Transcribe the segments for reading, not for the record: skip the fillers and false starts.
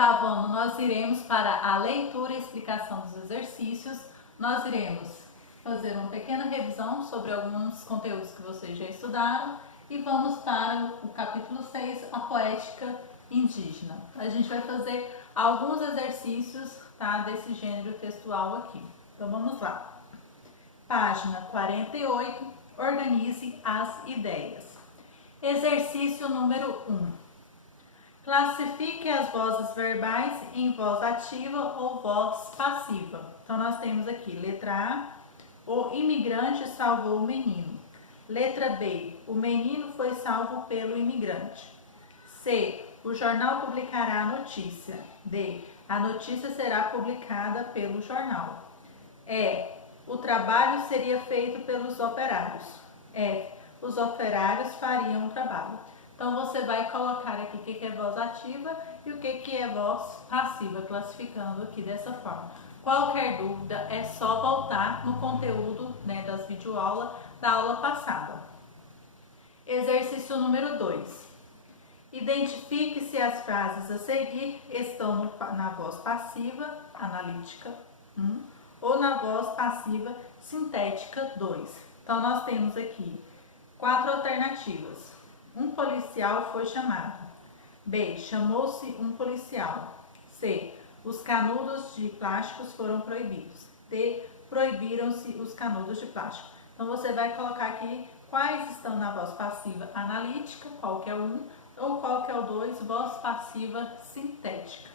oitavo ano, nós iremos para a leitura e explicação dos exercícios. Nós iremos fazer uma pequena revisão sobre alguns conteúdos que vocês já estudaram e vamos para o capítulo 6, a poética indígena. A gente vai fazer alguns exercícios, tá, desse gênero textual aqui. Então vamos lá. Página 48, organize as ideias. Exercício número 1. Classifique as vozes verbais em voz ativa ou voz passiva. Então nós temos aqui, letra A, o imigrante salvou o menino. Letra B, o menino foi salvo pelo imigrante. C, o jornal publicará a notícia. D, a notícia será publicada pelo jornal. E, o trabalho seria feito pelos operários. F, os operários fariam o trabalho. Então você vai colocar aqui o que é voz ativa e o que é voz passiva, classificando aqui dessa forma. Qualquer dúvida é só voltar no conteúdo, né, das videoaulas da aula passada. Exercício número 2. Identifique se as frases a seguir estão na voz passiva, analítica 1, ou na voz passiva, sintética 2. Então nós temos aqui 4 alternativas. Um policial foi chamado. B, chamou-se um policial. C, os canudos de plásticos foram proibidos. D, proibiram-se os canudos de plástico. Então você vai colocar aqui quais estão na voz passiva analítica, qual que é o 1, ou qual que é o 2, voz passiva sintética.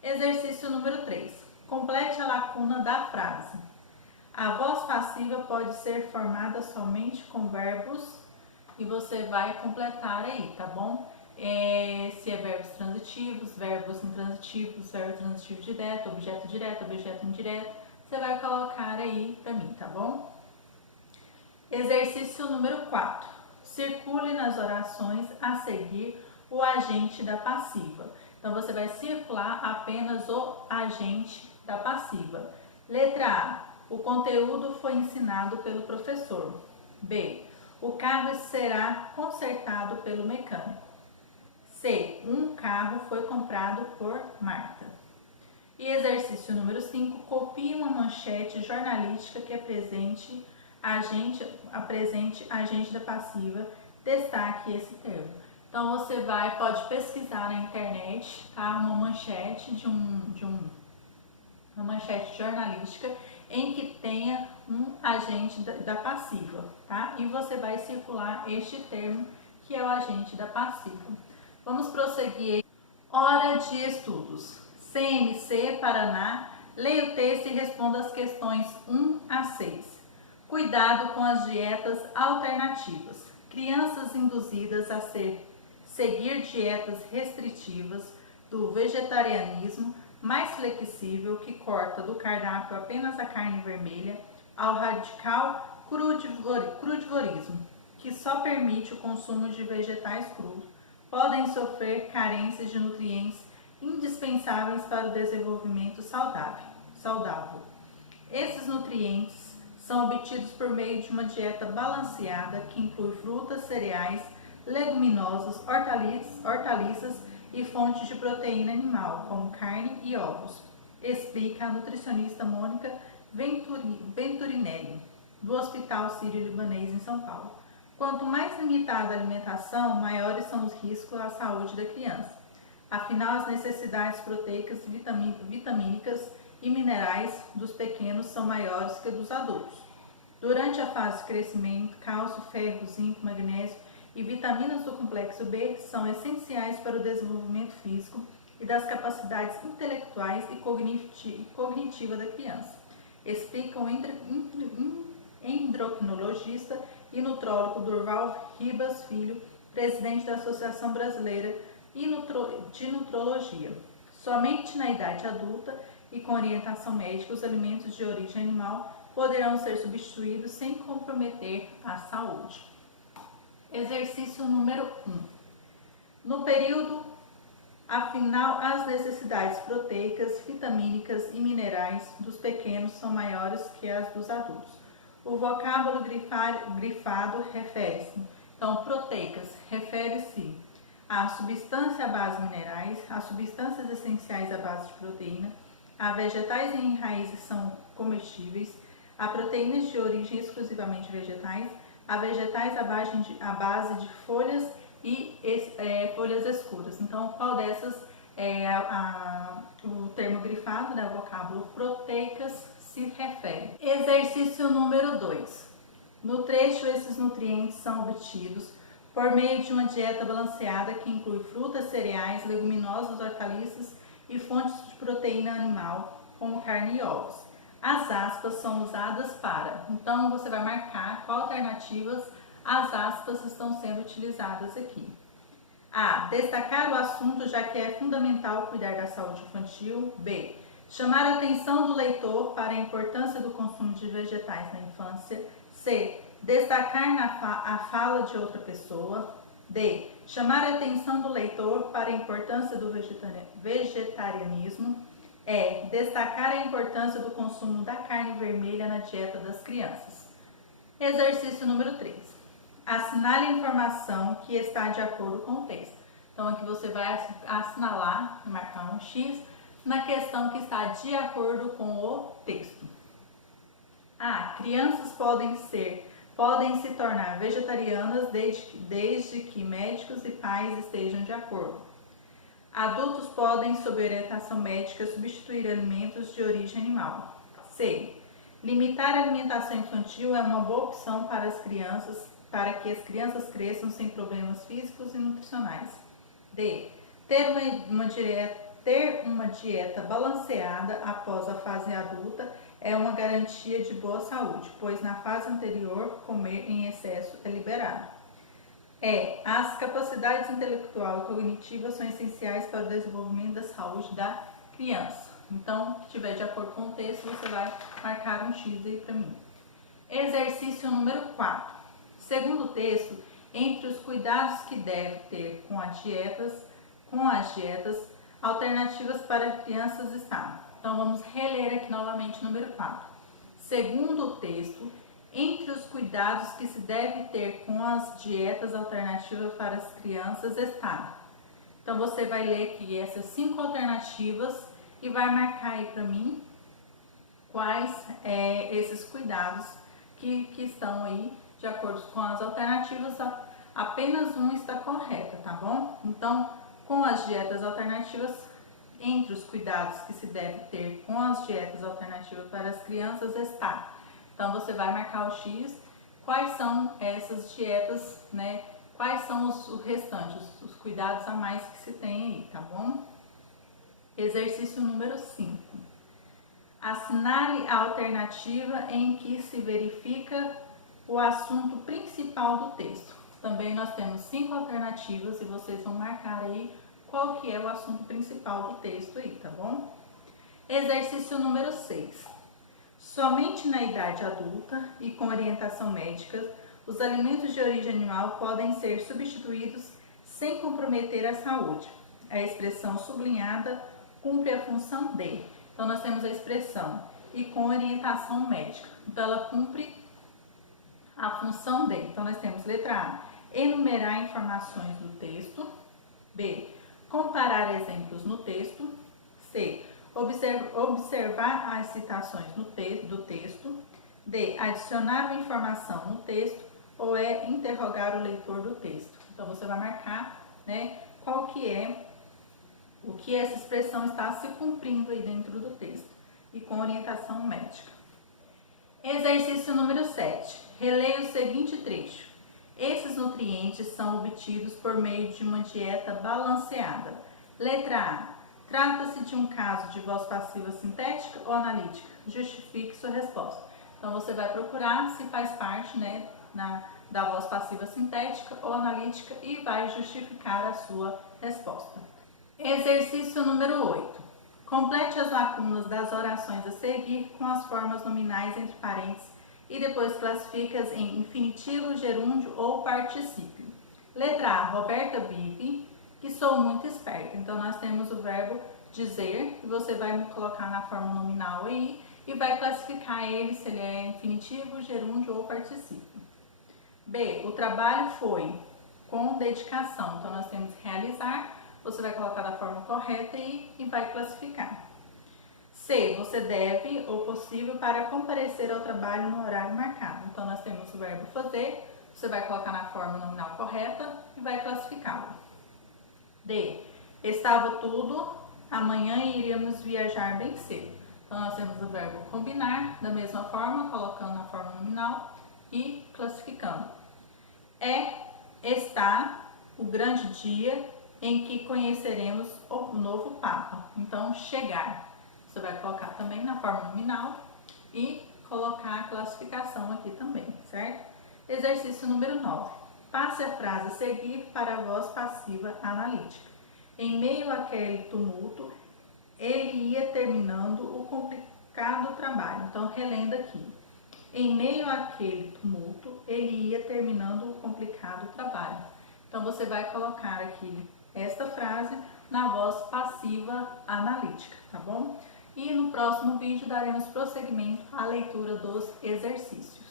Exercício número 3. Complete a lacuna da frase. A voz passiva pode ser formada somente com verbos e você vai completar aí, tá bom? Se é verbos transitivos, verbos intransitivos, verbo transitivo direto, objeto indireto, você vai colocar aí pra mim, tá bom? Exercício número 4. Circule nas orações a seguir o agente da passiva. Então você vai circular apenas o agente da passiva. Letra A. O conteúdo foi ensinado pelo professor. B. O carro será consertado pelo mecânico. C. Um carro foi comprado por Marta. E exercício número 5. Copie uma manchete jornalística que apresente agente da passiva. Destaque esse termo. Então você pode pesquisar na internet, tá, uma manchete uma manchete jornalística em que tenha um agente da passiva, tá? E você vai circular este termo que é o agente da passiva. Vamos prosseguir. Hora de estudos. CMC, Paraná, leia o texto e responda as questões 1 a 6. Cuidado com as dietas alternativas. Crianças induzidas a seguir dietas restritivas do vegetarianismo mais flexível, que corta do cardápio apenas a carne vermelha, ao radical crudivorismo, que só permite o consumo de vegetais crus, podem sofrer carências de nutrientes indispensáveis para o desenvolvimento saudável. Esses nutrientes são obtidos por meio de uma dieta balanceada que inclui frutas, cereais, leguminosas, hortaliças e fontes de proteína animal, como carne e ovos, explica a nutricionista Mônica Venturinelli, do Hospital Sírio-Libanês em São Paulo. Quanto mais limitada a alimentação, maiores são os riscos à saúde da criança. Afinal, as necessidades proteicas, vitamínicas e minerais dos pequenos são maiores que dos adultos. Durante a fase de crescimento, cálcio, ferro, zinco, magnésio e vitaminas do complexo B são essenciais para o desenvolvimento físico e das capacidades intelectuais e cognitiva da criança, explica o endocrinologista e nutrólogo Durval Ribas Filho, presidente da Associação Brasileira de Nutrologia. Somente na idade adulta e com orientação médica, os alimentos de origem animal poderão ser substituídos sem comprometer a saúde. Exercício número 1. No período, afinal, as necessidades proteicas, vitamínicas e minerais dos pequenos são maiores que as dos adultos. O vocábulo grifado refere-se, então, proteicas, refere-se a substância à base de minerais, as substâncias essenciais à base de proteína, a vegetais em raízes são comestíveis, a proteínas de origem exclusivamente vegetais, a vegetais à base de folhas e folhas escuras. Então, qual dessas o termo grifado, né, o vocábulo proteicas, se refere? Exercício número 2. No trecho, esses nutrientes são obtidos por meio de uma dieta balanceada que inclui frutas, cereais, leguminosas, hortaliças e fontes de proteína animal, como carne e ovos. As aspas são usadas para, então você vai marcar qual alternativas as aspas estão sendo utilizadas aqui. A. Destacar o assunto, já que é fundamental cuidar da saúde infantil. B. Chamar a atenção do leitor para a importância do consumo de vegetais na infância. C. Destacar a fala de outra pessoa. D. Chamar a atenção do leitor para a importância do vegetarianismo. E. Destacar a importância do consumo da carne vermelha na dieta das crianças. Exercício número 3. Assinale a informação que está de acordo com o texto. Então aqui você vai assinalar, marcar um X, na questão que está de acordo com o texto. A. Crianças podem se tornar vegetarianas desde que médicos e pais estejam de acordo. Adultos podem, sob orientação médica, substituir alimentos de origem animal. C. Limitar a alimentação infantil é uma boa opção para que as crianças cresçam sem problemas físicos e nutricionais. D. Ter uma dieta balanceada após a fase adulta é uma garantia de boa saúde, pois na fase anterior, comer em excesso é liberado. E. As capacidades intelectual e cognitiva são essenciais para o desenvolvimento da saúde da criança. Então, se estiver de acordo com o texto, você vai marcar um X aí para mim. Exercício número 4. Segundo o texto, entre os cuidados que deve ter com as dietas, alternativas para crianças estão. Então, vamos reler aqui novamente o número 4. Segundo o texto, entre os cuidados que se deve ter com as dietas alternativas para as crianças está. Então, você vai ler aqui essas 5 alternativas e vai marcar aí para mim quais esses cuidados que estão aí de acordo com as alternativas. Apenas um está correta, tá bom? Então, com as dietas alternativas, entre os cuidados que se deve ter com as dietas alternativas para as crianças está. Então, você vai marcar o X, quais são essas dietas, né? Quais são os restantes, os cuidados a mais que se tem aí, tá bom? Exercício número 5. Assinale a alternativa em que se verifica o assunto principal do texto. Também nós temos 5 alternativas e vocês vão marcar aí qual que é o assunto principal do texto aí, tá bom? Exercício número 6. Somente na idade adulta e com orientação médica, os alimentos de origem animal podem ser substituídos sem comprometer a saúde. A expressão sublinhada cumpre a função de. Então, nós temos a expressão e com orientação médica. Então, ela cumpre a função de. Então, nós temos letra A, enumerar informações do texto. B, comparar exemplos no texto. C, observar as citações do texto. D, adicionar informação no texto. Ou E, interrogar o leitor do texto. Então, você vai marcar, né, qual que é o que essa expressão está se cumprindo aí dentro do texto e com orientação médica. Exercício número 7. Releia o seguinte trecho. Esses nutrientes são obtidos por meio de uma dieta balanceada. Letra A. Trata-se de um caso de voz passiva sintética ou analítica? Justifique sua resposta. Então, você vai procurar se faz parte, né, da voz passiva sintética ou analítica e vai justificar a sua resposta. Exercício número 8. Complete as lacunas das orações a seguir com as formas nominais entre parênteses e depois classifique-as em infinitivo, gerúndio ou particípio. Letra A. Roberta vive que sou muito esperta. Então, nós temos o verbo dizer, que você vai colocar na forma nominal aí e vai classificar ele se ele é infinitivo, gerúndio ou particípio. B. O trabalho foi com dedicação. Então, nós temos realizar, você vai colocar da forma correta e vai classificar. C, você deve ou possível para comparecer ao trabalho no horário marcado. Então, nós temos o verbo fazer, você vai colocar na forma nominal correta e vai classificá-lo. D, estava tudo, amanhã iríamos viajar bem cedo. Então, nós temos o verbo combinar, da mesma forma, colocando na forma nominal e classificando. E, está o grande dia em que conheceremos o novo Papa. Então, chegar. Você vai colocar também na forma nominal e colocar a classificação aqui também, certo? Exercício número 9. Passe a frase a seguir para a voz passiva analítica. Em meio àquele tumulto, ele ia terminando o complicado trabalho. Então, relendo aqui. Em meio àquele tumulto, ele ia terminando o complicado trabalho. Então, você vai colocar aqui esta frase na voz passiva analítica, tá bom? E no próximo vídeo daremos prosseguimento à leitura dos exercícios.